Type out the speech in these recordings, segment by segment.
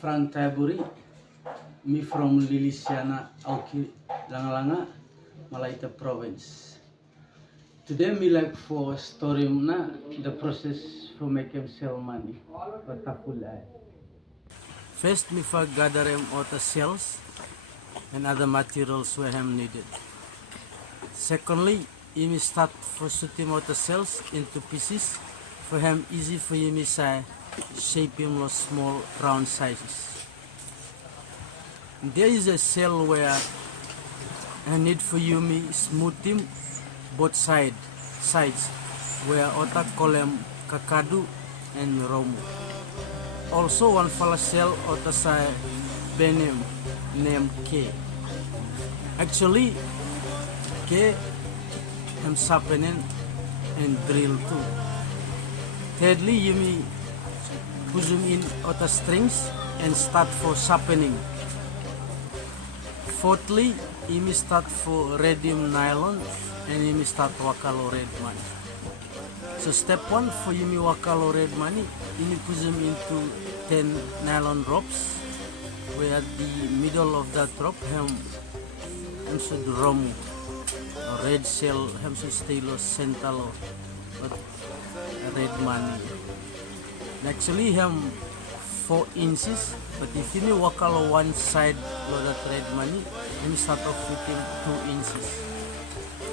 Frank Taburi, me from Lilisiana, Auki, Langalanga, Malaita province. Today me like for story na the process for make him sell money. Patapulay. First me for gather him out the cells and other materials where him needed. Secondly, me start for shooting out the cells into pieces for him easy for him say shape him to small round sizes. There is a cell where I need for you me smooth him both sides where otak call him kakadu and romu. Also one fella cell otak side benim name K. Actually K am sharpening and drill too. Thirdly, you may put them in other strings and start for sharpening. Fourthly, you may start for radium nylon and you may start wakalo red money. So step one for you may wakalo red money, you may put them into 10 nylon ropes where at the middle of that rope hem should romu or red shell hem should stay lo centalo but red money. Actually hem 4 inches, but if you wakalo one side of that red money, you start off with him 2 inches,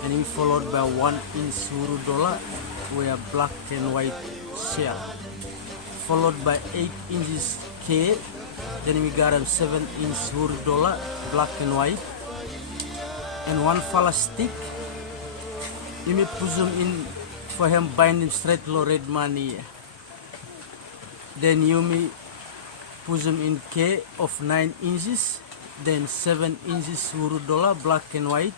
and him followed by 1 inch huru dollar where black and white share, followed by 8 inches K. Then we got him 7 inch huru dollar black and white, and one fala stick. You may put them in for him bind him straight low red money. Then you may put them in K of 9 inches, then 7 inches huru dollar black and white,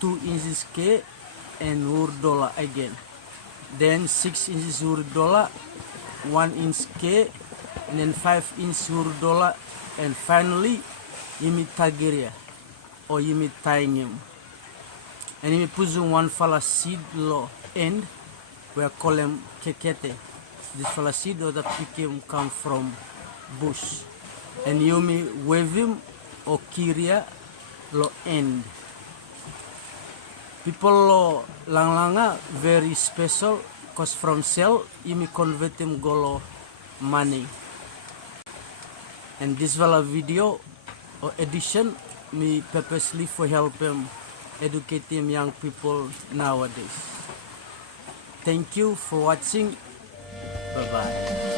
2 inches K and huru dollar again, then 6 inches huru dollar, 1 inch K, and then 5 inch huru dollar, and finally you may tagiria or you may tying him. And you may put them one fala seed low end where call him kekete. This fala seed or the pick him come from bush, and you may wave him or kiria lo end. People lo Langalanga very special cause from cell you may convert him golo money. And this fala video or edition me purposely for help him educate him young people nowadays. Thank you for watching. Bye bye.